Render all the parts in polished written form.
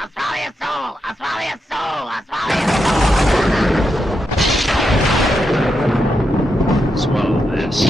I'll swallow your soul! I'll swallow your soul! I'll swallow your soul! Swallow this.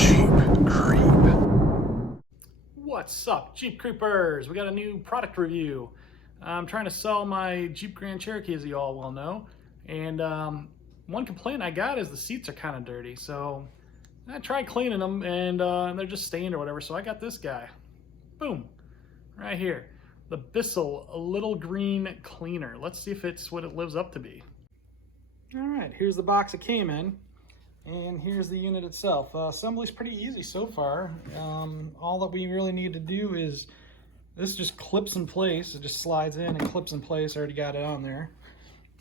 Jeep Creep. What's up, Jeep Creepers? We got a new product review. I'm trying to sell my Jeep Grand Cherokee, as you all well know, and one complaint I got is the seats are kind of dirty. So I tried cleaning them, and they're just stained or whatever. So I got this guy, boom, right here, the Bissell Little Green Cleaner. Let's see if it's what it lives up to be. All right, here's the box it came in. And here's the unit itself. Assembly's pretty easy so far. All that we really need to do is, this just clips in place. It just slides in and clips in place. I already got it on there.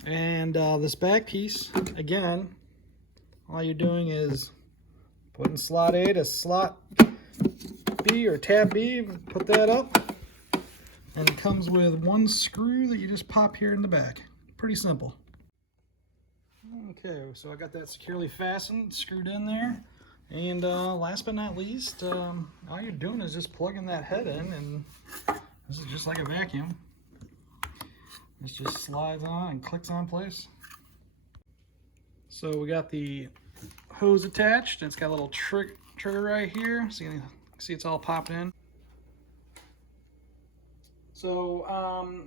And this back piece, again, all you're doing is putting slot A to slot B or tab B, put that up. And it comes with one screw that you just pop here in the back. Pretty simple. Okay, so I got that securely fastened, screwed in there, and last but not least, all you're doing is just plugging that head in, and this is just like a vacuum. This just slides on and clicks on place. So we got the hose attached, and it's got a little trigger right here, so you can see it's all popping in. So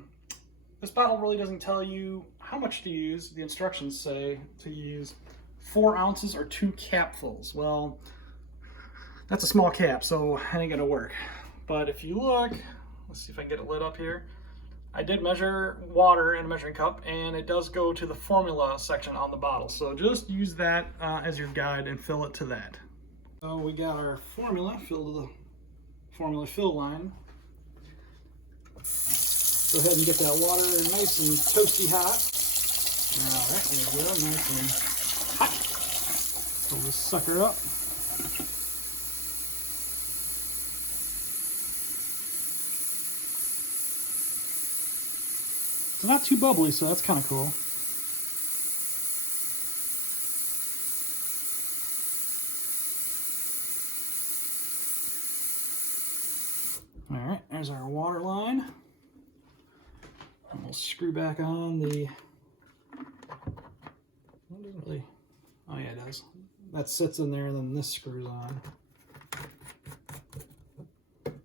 this bottle really doesn't tell you how much to use. The instructions say to use 4 ounces or 2 capfuls. Well, that's a small cap, so it ain't gonna work. But if you look, let's see if I can get it lit up here. I did measure water in a measuring cup, and it does go to the formula section on the bottle. So just use that as your guide and fill it to that. So we got our formula filled to the formula fill line. Go ahead and get that water nice and toasty hot. All right, there we go, nice and hot. Pull this sucker up. It's not too bubbly, so that's kind of cool. All right, there's our water line. And we'll screw back on the, well, it doesn't really, oh yeah, it does. That sits in there, and then this screws on.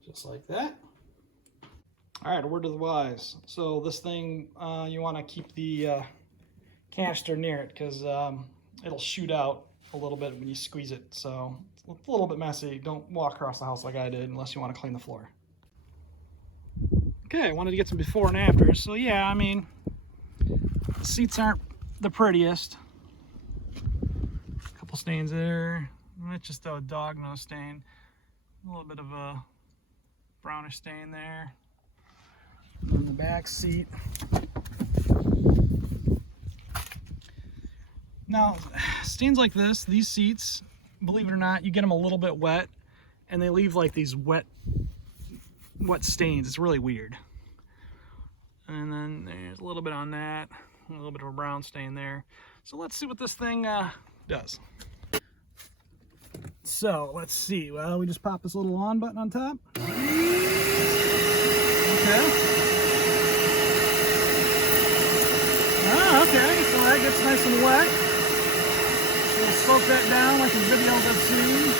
Just like that. All right, a word to the wise. So this thing, you want to keep the canister near it, because it'll shoot out a little bit when you squeeze it. So it's a little bit messy. Don't walk across the house like I did unless you want to clean the floor. Okay, I wanted to get some before and after. So yeah, I mean, the seats aren't the prettiest. A couple stains there. It's just a dog nose stain. A little bit of a brownish stain there. And then the back seat. Now, stains like this, these seats, believe it or not, you get them a little bit wet, and they leave like these wet stains. It's really weird. And then there's a little bit on that, a little bit of a brown stain there. So let's see what this thing does. So let's see. Well, we just pop this little on button on top. Okay. Ah, okay. So that gets nice and wet. We'll soak that down like the videos I've seen.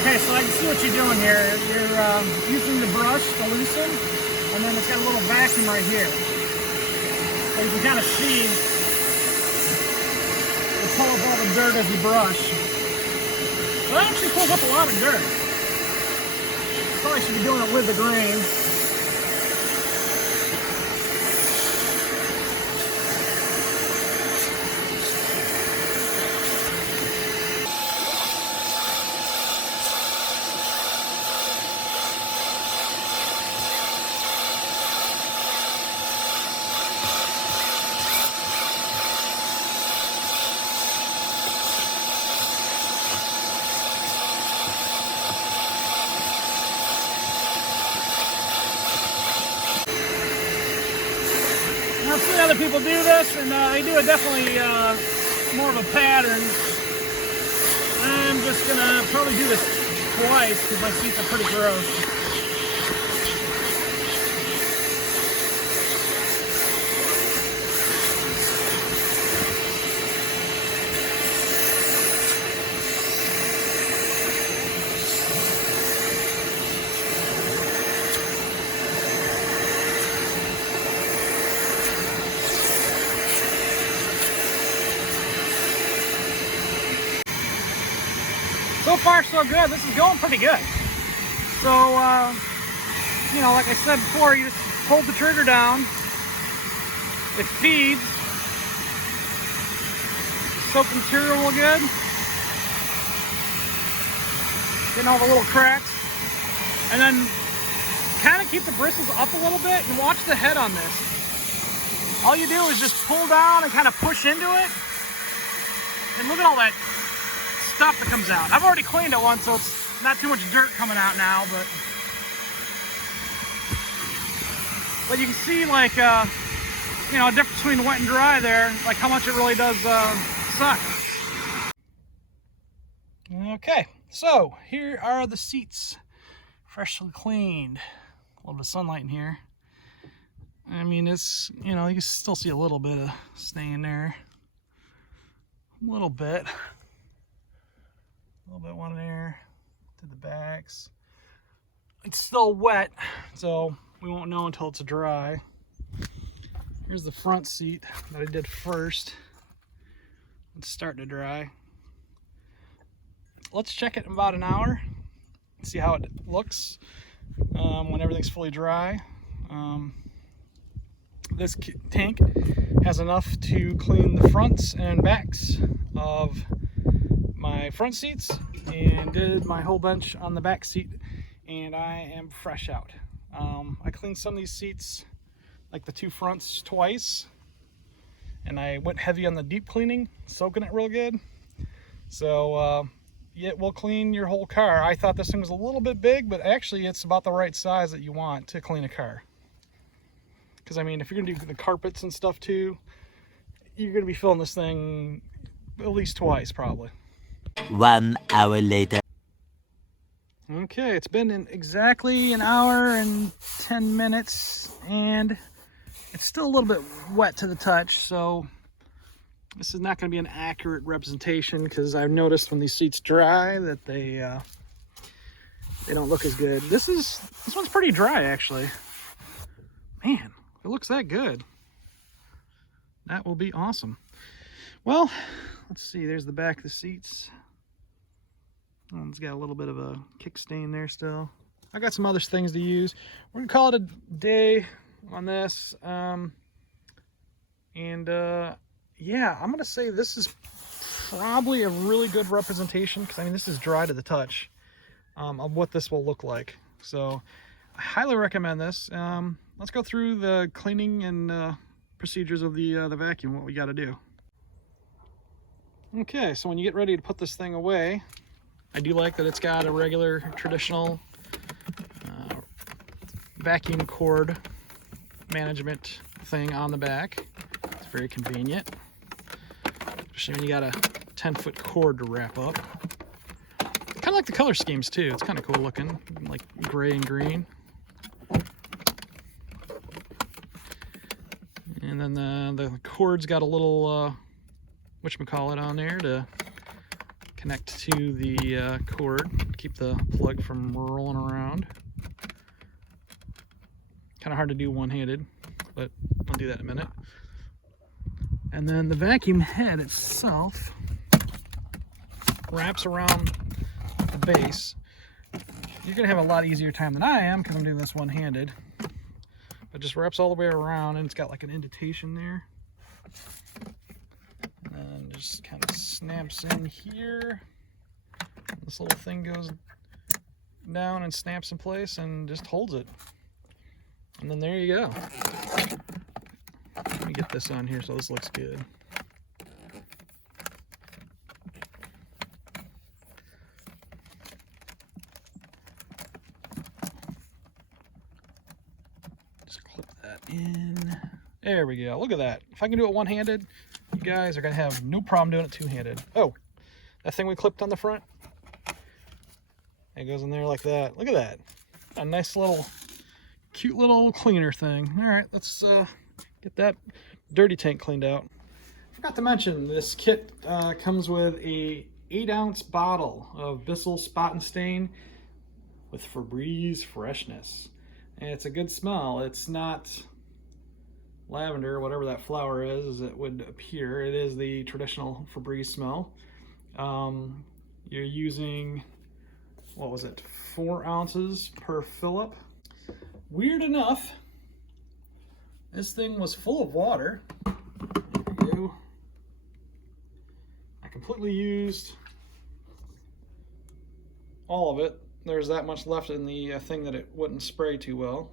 Okay, so I can see what you're doing here. You're using the brush to loosen, and then it's got a little vacuum right here. So you can kind of see, you pull up all the dirt as you brush. So that actually pulls up a lot of dirt. Probably should be doing it with the grain. I've seen other people do this, and they do it definitely more of a pattern. I'm just gonna probably do this twice because my seats are pretty gross. So far, so good. This is going pretty good. So, you know, like I said before, you just hold the trigger down. It feeds. Soak the material real good. Getting all the little cracks. And then kind of keep the bristles up a little bit and watch the head on this. All you do is just pull down and kind of push into it. And look at all that stuff that comes out. I've already cleaned it once, so it's not too much dirt coming out now, but you can see, like, you know, a difference between wet and dry there, like how much it really does suck. Okay, so here are the seats, freshly cleaned. A little bit of sunlight in here. I mean, it's, you know, you can still see a little bit of stain there. A little bit. A little bit one there to the backs. It's still wet, so we won't know until it's dry. Here's the front seat that I did first. It's starting to dry. Let's check it in about an hour, see how it looks when everything's fully dry. This tank has enough to clean the fronts and backs of my front seats and did my whole bench on the back seat, and I am fresh out. I cleaned some of these seats, like the two fronts, twice, and I went heavy on the deep cleaning, soaking it real good. So it will clean your whole car. I thought this thing was a little bit big, but actually it's about the right size that you want to clean a car. Because I mean, if you're gonna do the carpets and stuff too, you're gonna be filling this thing at least twice probably. 1 hour later. Okay, it's been exactly an hour and 10 minutes, and it's still a little bit wet to the touch, so this is not going to be an accurate representation, because I've noticed when these seats dry that they don't look as good. This one's pretty dry, actually. Man, it looks that good. That will be awesome. Well, let's see, there's the back of the seats. It's got a little bit of a kick stain there still. I got some other things to use. We're gonna call it a day on this. Yeah, I'm gonna say this is probably a really good representation, because I mean, this is dry to the touch, of what this will look like. So I highly recommend this. Let's go through the cleaning and procedures of the vacuum, what we got to do. Okay, so when you get ready to put this thing away, I do like that it's got a regular traditional vacuum cord management thing on the back. It's very convenient, especially when you got a 10-foot cord to wrap up. Kind of like the color schemes too. It's kind of cool looking, like gray and green. And then the cord's got a little whatchamacallit on there to connect to the cord, keep the plug from rolling around. Kind of hard to do one-handed, but I'll do that in a minute. And then the vacuum head itself wraps around base. You're gonna have a lot easier time than I am because I'm doing this one-handed. But just wraps all the way around, and it's got like an indentation there. And just kind of snaps in here. This little thing goes down and snaps in place and just holds it. And then there you go. Let me get this on here so this looks good. Just clip that in. There we go. Look at that. If I can do it one-handed, you guys are going to have no problem doing it two-handed. Oh, that thing we clipped on the front, it goes in there like that. Look at that. A nice little, cute little cleaner thing. All right, let's get that dirty tank cleaned out. Forgot to mention, this kit comes with a 8-ounce bottle of Bissell Spot and Stain with Febreze Freshness. And it's a good smell. It's not lavender, whatever that flower is, as it would appear. It is the traditional Febreze smell. You're using, what was it, 4 ounces per fill-up. Weird enough, this thing was full of water. There we go. I completely used all of it. There's that much left in the thing that it wouldn't spray too well.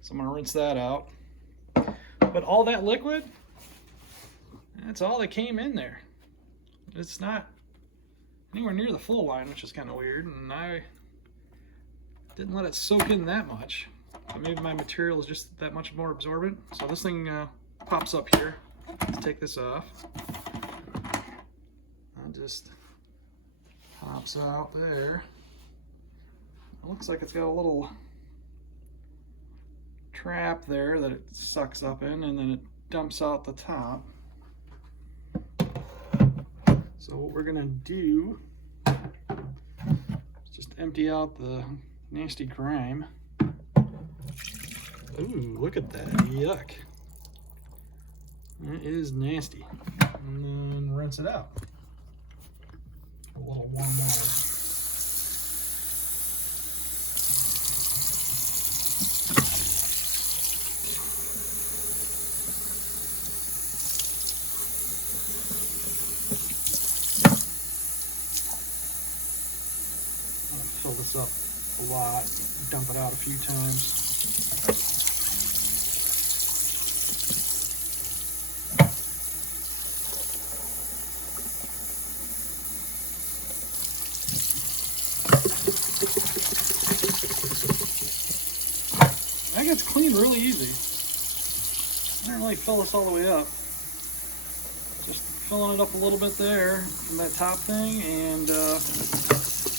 So I'm gonna rinse that out. But all that liquid, that's all that came in there. It's not anywhere near the flow line, which is kind of weird, and I didn't let it soak in that much. But maybe my material is just that much more absorbent. So this thing pops up here. Let's take this off. It just pops out there. It looks like it's got a little trap there that it sucks up in, and then it dumps out the top. So what we're gonna do is just empty out the nasty grime. Ooh, look at that, yuck. That is nasty. And then rinse it out. A little warm water. Fill this up a lot, dump it out a few times. That gets clean really easy. I didn't really fill this all the way up. Just filling it up a little bit there from that top thing and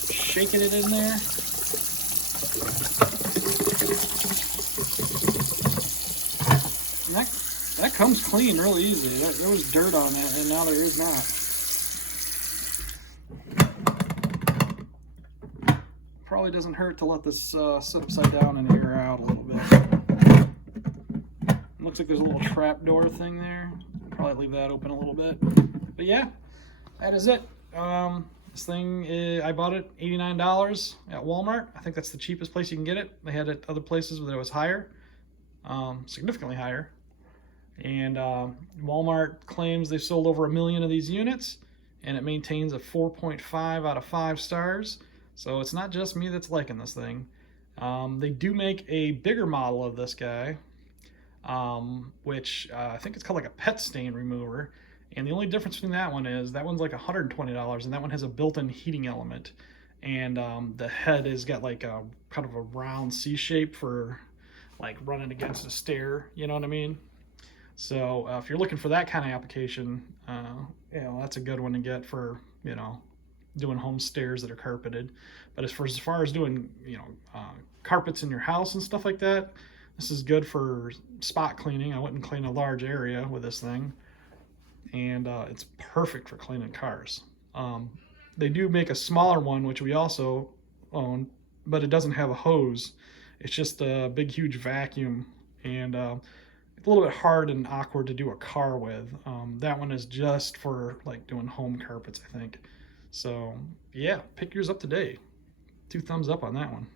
shaking it in there. And that comes clean really easy. There was dirt on it, and now there is not. Probably doesn't hurt to let this sit upside down and air out a little bit. It looks like there's a little trap door thing there. Probably leave that open a little bit. But yeah, that is it. This thing, I bought it $89 at Walmart. I think that's the cheapest place you can get it. They had it other places where it was higher, significantly higher. And Walmart claims they've sold over 1 million of these units, and it maintains a 4.5 out of 5 stars. So it's not just me that's liking this thing. They do make a bigger model of this guy, which I think it's called like a pet stain remover. And the only difference between that one is that one's like $120, and that one has a built-in heating element. And the head has got like a kind of a round C shape for like running against a stair, you know what I mean? So if you're looking for that kind of application, you know, that's a good one to get for, you know, doing home stairs that are carpeted. But as far as doing, you know, carpets in your house and stuff like that, this is good for spot cleaning. I wouldn't clean a large area with this thing. And it's perfect for cleaning cars. They do make a smaller one, which we also own, but it doesn't have a hose. It's just a big, huge vacuum, and it's a little bit hard and awkward to do a car with. That one is just for like doing home carpets, I think. So yeah, pick yours up today. 2 thumbs up on that one.